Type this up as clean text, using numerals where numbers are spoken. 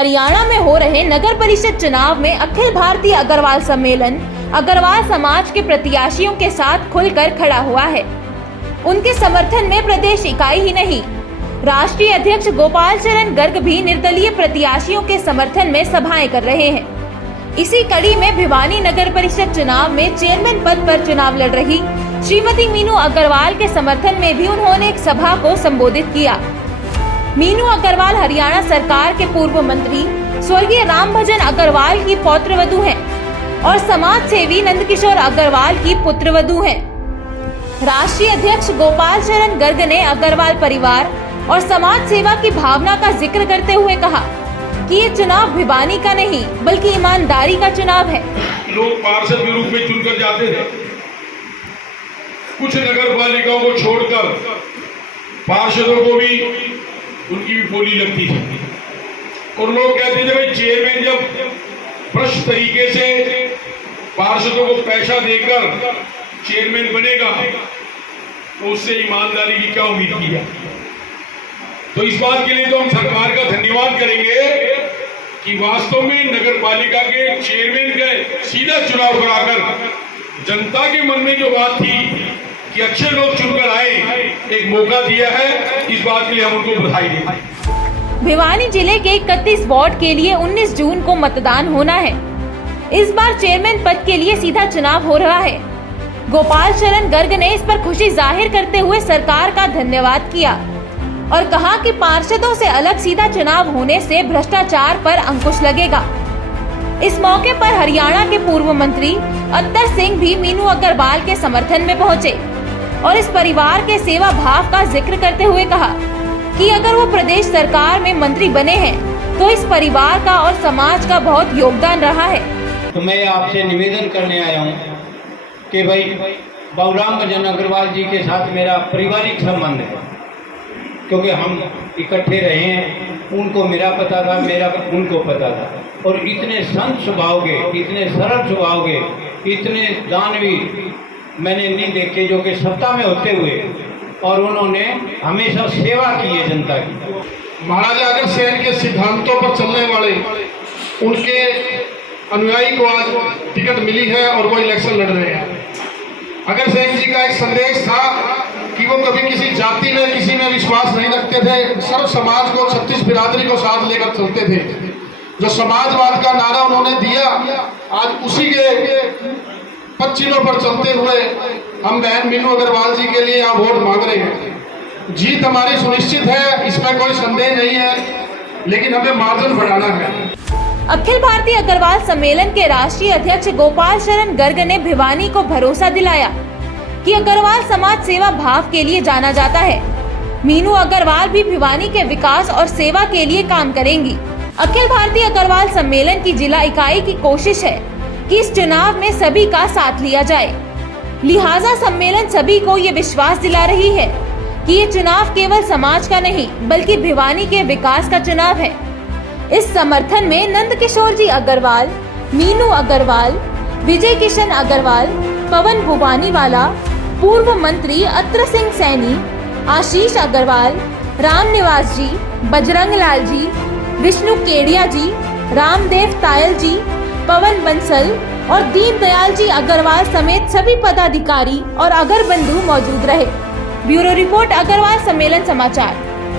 हरियाणा में हो रहे नगर परिषद चुनाव में अखिल भारतीय अग्रवाल सम्मेलन अग्रवाल समाज के प्रत्याशियों के साथ खुलकर खड़ा हुआ है। उनके समर्थन में प्रदेश इकाई ही नहीं, राष्ट्रीय अध्यक्ष गोपाल चरण गर्ग भी निर्दलीय प्रत्याशियों के समर्थन में सभाएं कर रहे हैं। इसी कड़ी में भिवानी नगर परिषद चुनाव में चेयरमैन पद पर चुनाव लड़ रही श्रीमती मीनू अग्रवाल के समर्थन में भी उन्होंने एक सभा को संबोधित किया। मीनू अग्रवाल हरियाणा सरकार के पूर्व मंत्री स्वर्गीय रामभजन अग्रवाल की पौत्रवधू हैं और समाज सेवी नंदकिशोर अग्रवाल की पुत्रवधू हैं। राष्ट्रीय अध्यक्ष गोपाल चरण गर्ग ने अग्रवाल परिवार और समाज सेवा की भावना का जिक्र करते हुए कहा कि ये चुनाव भिवानी का नहीं बल्कि ईमानदारी का चुनाव है। लोग पार्षद के रूप में चुनकर जाते थे, कुछ नगर पालिकाओं को छोड़कर पार्षदों को भी उनकी भी बोली लगती थी और लोग कहते थे भाई चेयरमैन जब भ्रष्ट तरीके से पार्षदों को पैसा देकर चेयरमैन बनेगा तो उससे ईमानदारी की क्या उम्मीद की है। तो इस बात के लिए तो हम सरकार का धन्यवाद करेंगे कि वास्तव में नगर पालिका के चेयरमैन का सीधा चुनाव कराकर जनता के मन में जो बात थी कि अच्छे लोग चुनकर आए, एक मौका दिया है। इस बात के लिए हम उनको बधाई दें। भिवानी जिले के 31 वार्ड के लिए 19 जून को मतदान होना है। इस बार चेयरमैन पद के लिए सीधा चुनाव हो रहा है। गोपाल चरण गर्ग ने इस पर खुशी जाहिर करते हुए सरकार का धन्यवाद किया और कहा कि पार्षदों से अलग सीधा चुनाव होने से भ्रष्टाचार पर अंकुश लगेगा। इस मौके पर हरियाणा के पूर्व मंत्री अत्तर सिंह भी मीनू अग्रवाल के समर्थन में पहुंचे और इस परिवार के सेवा भाव का जिक्र करते हुए कहा कि अगर वो प्रदेश सरकार में मंत्री बने हैं तो इस परिवार का और समाज का बहुत योगदान रहा है। तो मैं आपसे निवेदन करने आया हूँ कि भाई रामभजन अग्रवाल जी के साथ मेरा पारिवारिक संबंध है, क्योंकि हम इकट्ठे रहे हैं। उनको मेरा पता था, मेरा उनको पता था और इतने संत स्वभाव के, इतने सरल स्वभाव के, इतने दानवी मैंने नहीं देखे जो कि सत्ता में होते हुए, और उन्होंने हमेशा सेवा की है जनता की। महाराजा अग्रसेन के सिद्धांतों पर चलने वाले उनके अनुयायी को आज टिकट मिली है और वो इलेक्शन लड़ रहे हैं। अग्रसेन जी का एक संदेश था कि वो कभी किसी जाति में, किसी में विश्वास नहीं रखते थे, सर्व समाज को, 36 बिरादरी को साथ लेकर चलते थे। जो समाजवाद का नारा उन्होंने दिया, आज उसी के पच्चीनों पर चलते हुए हम बहन मीनू अग्रवाल जी के लिए यहाँ वोट मांग रहे हैं। जीत हमारी सुनिश्चित है, इसमें कोई संदेह नहीं है, लेकिन हमें मार्जिन बढ़ाना है। अखिल भारतीय अग्रवाल सम्मेलन के राष्ट्रीय अध्यक्ष गोपाल चरण गर्ग ने भिवानी को भरोसा दिलाया कि अग्रवाल समाज सेवा भाव के लिए जाना जाता है। मीनू अग्रवाल भी भिवानी के विकास और सेवा के लिए काम करेंगी। अखिल भारतीय अग्रवाल सम्मेलन की जिला इकाई की कोशिश है कि इस चुनाव में सभी का साथ लिया जाए। लिहाजा सम्मेलन सभी को ये विश्वास दिला रही है कि ये चुनाव केवल समाज का नहीं बल्कि भिवानी के विकास का चुनाव है। इस समर्थन में नंदकिशोर जी अग्रवाल, मीनू अग्रवाल, विजय किशन अग्रवाल, पवन भुवानीवाला, पूर्व मंत्री अत्र सिंह सैनी, आशीष अग्रवाल, राम निवास जी, बजरंग लाल जी, विष्णु केडिया जी, रामदेव तायल जी, पवन बंसल और दीनदयाल जी अग्रवाल समेत सभी पदाधिकारी और अगर बंधु मौजूद रहे। ब्यूरो रिपोर्ट, अग्रवाल सम्मेलन समाचार।